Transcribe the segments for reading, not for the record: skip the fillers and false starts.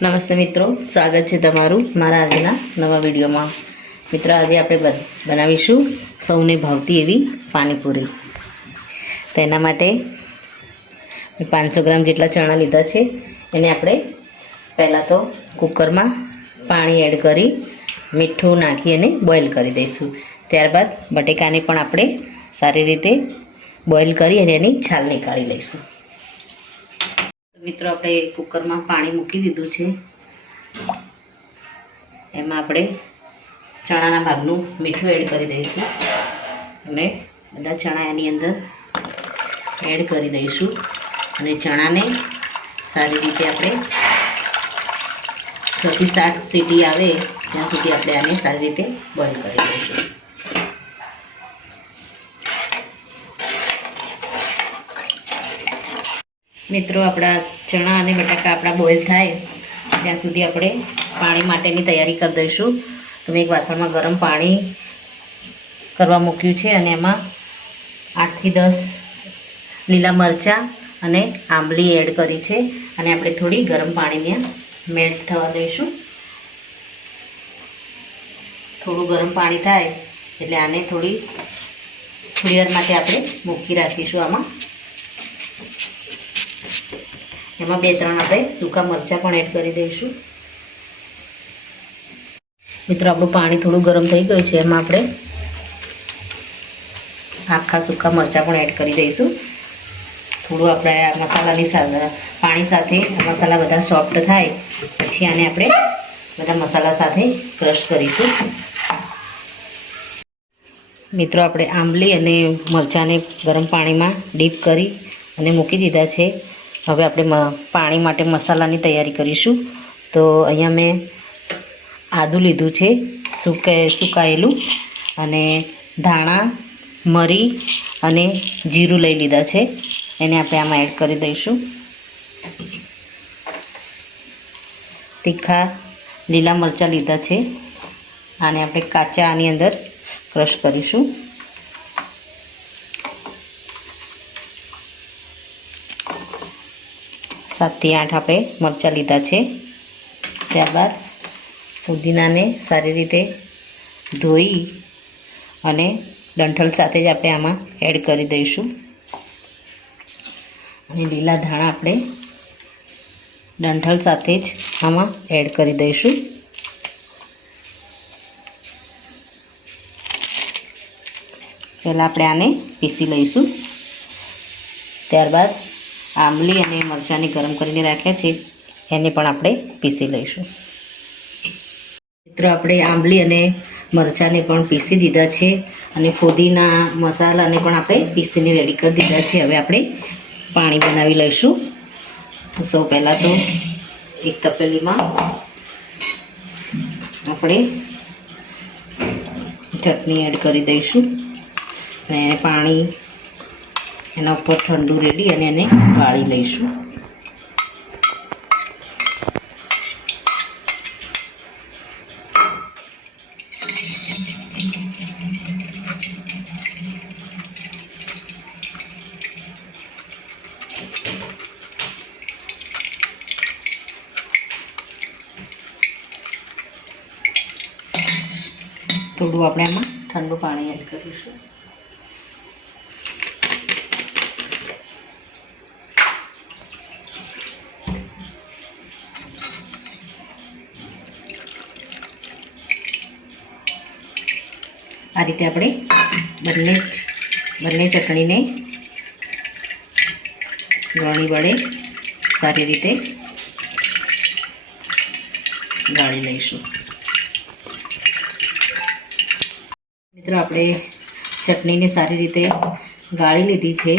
નમસ્તે મિત્રો, સ્વાગત છે તમારું મારા આજના નવા વિડીયોમાં। મિત્રો, આજે આપણે બનાવીશું સૌને ભાવતી એવી પાણીપુરી। તેના માટે 500 ગ્રામ જેટલા ચણા લીધા છે। એને આપણે પહેલાં તો કુકરમાં પાણી એડ કરી મીઠું નાખી અને બોઇલ કરી દઈશું। ત્યારબાદ બટેકાને પણ આપણે સારી રીતે બોઇલ કરી અને એની છાલ નીકાળી લઈશું। મિત્રો, આપણે કુકરમાં પાણી મૂકી દીધું છે। એમાં આપણે ચણાના ભાગનું મીઠું એડ કરી દઈશું અને બધા ચણા એની અંદર એડ કરી દઈશું અને ચણાને સારી રીતે આપણે 6 થી 7 સીટી આવે ત્યાં સુધી આપણે આને સારી રીતે બોઇલ કરી દઈશું। મિત્રો, આપણા ચણા અને બટાકા આપણા બોઇલ થાય ત્યાં સુધી આપણે પાણી માટેની તૈયારી કરી દઈશું। તો મેં એક વાસણમાં ગરમ પાણી કરવા મૂક્યું છે અને એમાં 8 થી 10 લીલા મરચાં અને આંબલી એડ કરી છે અને આપણે થોડી ગરમ પાણીને મેલ્ટ થવા દઈશું। થોડું ગરમ પાણી થાય એટલે આને થોડી વાર માટે આપણે મૂકી રાખીશું। એમાં 2-3 આપણે સૂકા મરચાં પણ એડ કરી દઈશું। મિત્રો, આપણું પાણી થોડું ગરમ થઈ ગયું છે। એમાં આપણે આખા સૂકા મરચાં પણ એડ કરી દઈશું। થોડું આપણે આ મસાલાની સાથે પાણી સાથે મસાલા બધા સોફ્ટ થાય પછી આને આપણે બધા મસાલા સાથે ક્રશ કરીશું। મિત્રો, આપણે આંબલી અને મરચાંને ગરમ પાણીમાં ડીપ કરી અને મૂકી દીધા છે। હવે આપણે પાણી માટે મસાલાની તૈયારી કરીશું। તો અહીંયા મેં આદું લીધું છે સુકાયેલું અને ધાણા, મરી અને જીરું લઈ લીધા છે। એને આપણે આમાં એડ કરી દઈશું। તીખા લીલા મરચાં લીધા છે, આને આપણે કાચા આની અંદર ક્રશ કરીશું। 7 થી 8 આપણે મરચાં લીધા છે। ત્યારબાદ પુદીનાને સારી રીતે ધોઈ અને ડંઠલ સાથે જ આપણે આમાં એડ કરી દઈશું અને લીલા ધાણા આપણે ડંઠલ સાથે જ આમાં એડ કરી દઈશું। પહેલાં આપણે આને પીસી લઈશું। ત્યારબાદ આંબલી અને મરચાંને ગરમ કરીને રાખ્યા છે એને પણ આપણે પીસી લઈશું। મિત્રો, આપણે આંબલી અને મરચાંને પણ પીસી દીધા છે અને ફુદીના મસાલાને પણ આપણે પીસીને રેડી કરી દીધા છે। હવે આપણે પાણી બનાવી લઈશું। તો સૌ પહેલાં તો એક તપેલીમાં આપણે ચટણી એડ કરી દઈશું અને પાણી એના ઉપર ઠંડુ રેડી અને એને ગાળી લઈશું। થોડું આપણે આમાં ઠંડુ પાણી એડ કરીશું। આ રીતે આપણે બંને ચટણીને ગળણી વડે સારી રીતે ગાળી લઈશું। મિત્રો, આપણે ચટણીને સારી રીતે ગાળી લીધી છે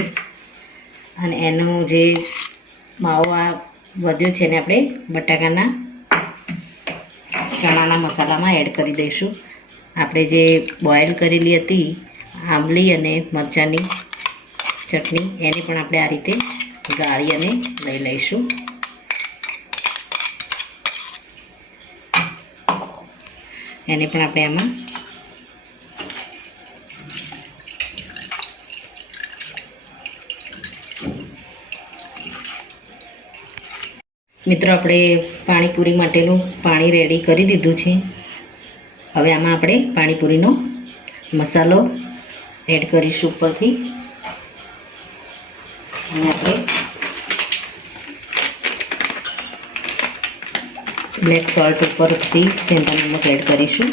અને એનો જે માવો આ વધ્યો છે એને આપણે બટાકાના ચણાના મસાલામાં એડ કરી દઈશું। આપણે જે બોઇલ કરેલી હતી આંબલી અને મરચાંની ચટણી એને પણ આપણે આ રીતે ગાળી અને લઈ લઈશું। એને પણ આપણે આમાં મિત્રો આપણે પાણીપુરી માટેનું પાણી રેડી કરી દીધું છે. હવે આમાં આપણે પાણીપુરીનો મસાલો એડ કરીશું ઉપરથી અને આપણે બ્લેક સોલ્ટ ઉપરથી સેંધા નમક એડ કરીશું.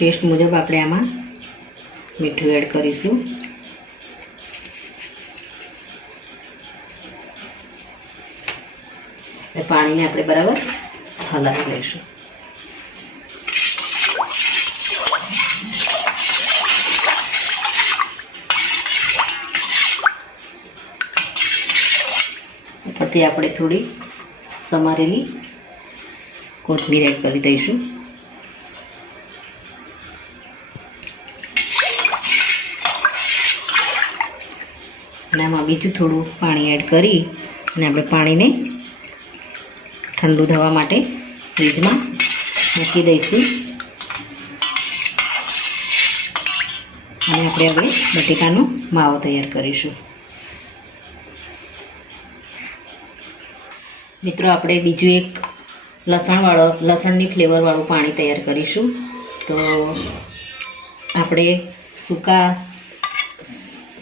ટેસ્ટ મુજબ આપણે આમાં મીઠું એડ કરીશું. પાણીને આપણે બરાબર હલાવી લઈશું. ઉપરથી આપણે થોડી સમારેલી કોથમીર એડ કરી દઈશું. અને આમાં બીજું થોડું પાણી એડ કરી અને આપણે પાણીને ઠંડુ થવા માટે ફ્રીજમાં મૂકી દઈશું. અને આપણે હવે બટેકાનો માવો તૈયાર કરીશું. મિત્રો આપણે બીજું એક લસણની ફ્લેવરવાળું પાણી તૈયાર કરીશું. તો આપણે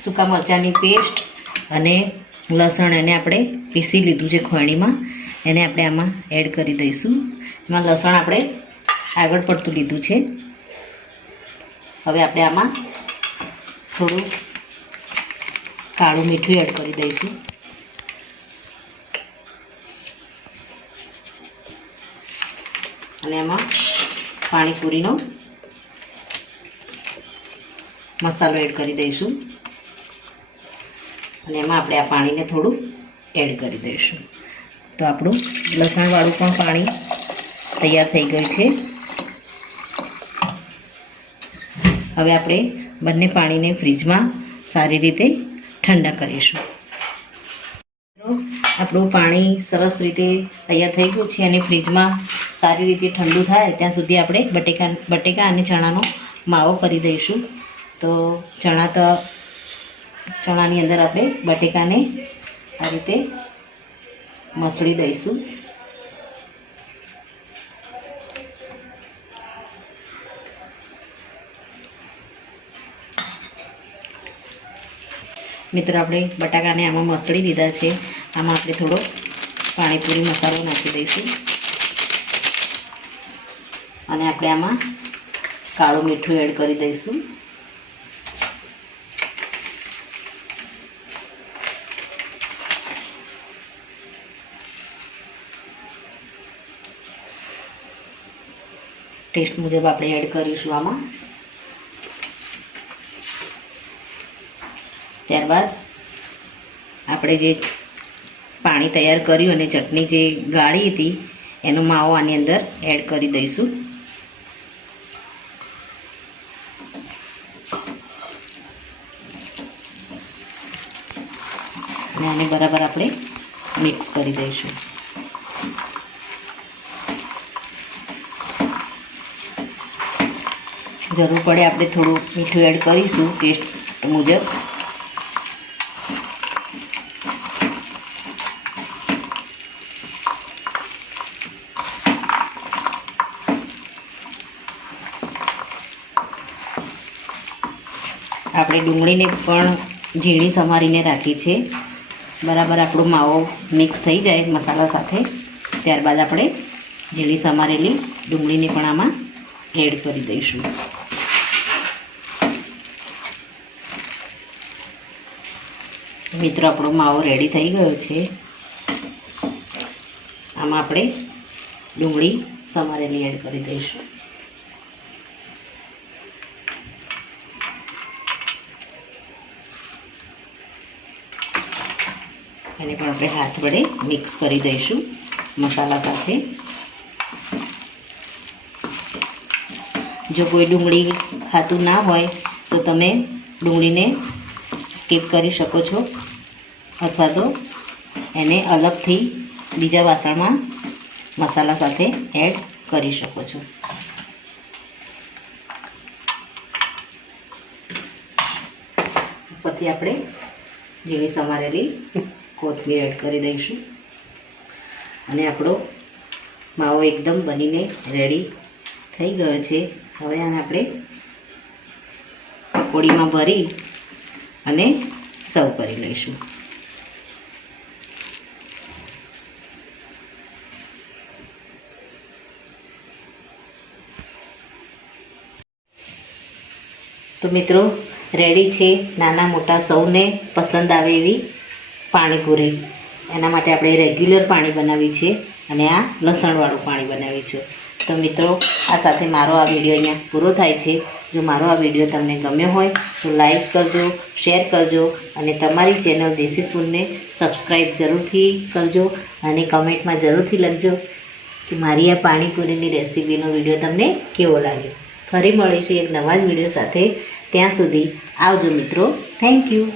સૂકા મરચાંની પેસ્ટ અને લસણ એને આપણે પીસી લીધું છે ખોણીમાં, એને આપણે આમાં એડ કરી દઈશું. એમાં લસણ આપણે આગળ પડતું લીધું છે. હવે આપણે આમાં થોડું કાળું મીઠું એડ કરી દઈશું. અને એમાં પાણીપુરીનો મસાલો એડ કરી દઈશું. અને એમાં આપણે આ પાણીને થોડું એડ કરી દઈશું. તો આપણું લસણવાળું પણ પાણી તૈયાર થઈ ગયું છે. હવે આપણે બંને પાણીને ફ્રીજમાં સારી રીતે ઠંડા કરીશું. આપણું પાણી સરસ રીતે તૈયાર થઈ ગયું છે અને ફ્રીજમાં સારી રીતે ઠંડુ થાય ત્યાં સુધી આપણે બટેકા અને ચણાનો માવો કરી દઈશું. તો ચણાની અંદર આપણે બટેકાને આ રીતે મસળી દઈશું. મિત્રો આપણે બટાકાને આમાં મસળી દીધા છે. આમાં આપણે થોડો પાણીપુરી મસાલો નાખી દઈશું. અને આપણે આમાં કાળું મીઠું એડ કરી દઈશું. ટેસ્ટ મુજબ આપણે એડ કરીશું આમાં. ત્યારબાદ આપણે જે પાણી તૈયાર કર્યું અને ચટણી જે ગાળી હતી એનો માવો આની અંદર એડ કરી દઈશું. અને આને બરાબર આપણે મિક્સ કરી દઈશું. જરૂર પડે આપણે થોડું મીઠું એડ કરીશું ટેસ્ટ મુજબ. આપણે ડુંગળીને પણ ઝીણી સમારીને રાખી છે. બરાબર આપણો માવો મિક્સ થઈ જાય મસાલા સાથે ત્યારબાદ આપણે ઝીણી સમારેલી ડુંગળીને પણ આમાં એડ કરી દઈશું. મિત્રો આપણો માવો રેડી થઈ ગયો છે. આમાં આપણે ડુંગળી સમારેલી એડ કરી દઈશું. એને પણ આપણે હાથ વડે મિક્સ કરી દઈશું મસાલા સાથે. જો કોઈ ડુંગળી ખાતું ના હોય તો તમે ડુંગળીને સ્કીપ કરી શકો છો અથવા તો એને અલગથી બીજા વાસણમાં મસાલા સાથે એડ કરી શકો છો. ઉપરથી આપણે ઝીણી સમારેલી કોથમીર એડ કરી દઈશું અને આપણો માવો એકદમ બનીને રેડી થઈ ગયો છે. હવે આને આપણે પકોડીમાં ભરી અને સર્વ કરી લઈશું. તો મિત્રો રેડી છે નાના મોટા સૌને પસંદ આવે એવી પાણીપુરી. એના માટે આપણે રેગ્યુલર પાણી બનાવ્યું છે અને આ લસણવાળું પાણી બનાવ્યું છે. તો મિત્રો આ સાથે મારો આ વિડીયો અહીંયા પૂરો થાય છે. જો મારો આ વિડીયો તમને ગમ્યો હોય તો લાઈક કરજો, શેર કરજો અને તમારી ચેનલ દેશી સ્પૂનને સબસ્ક્રાઈબ જરૂરથી કરજો અને કમેન્ટમાં જરૂરથી લખજો કે મારી આ પાણીપુરીની રેસીપીનો વિડીયો તમને કેવો લાગ્યો. ફરી મળીશું એક નવા જ વિડીયો સાથે. ત્યાં સુધી આવજો મિત્રો. Thank you.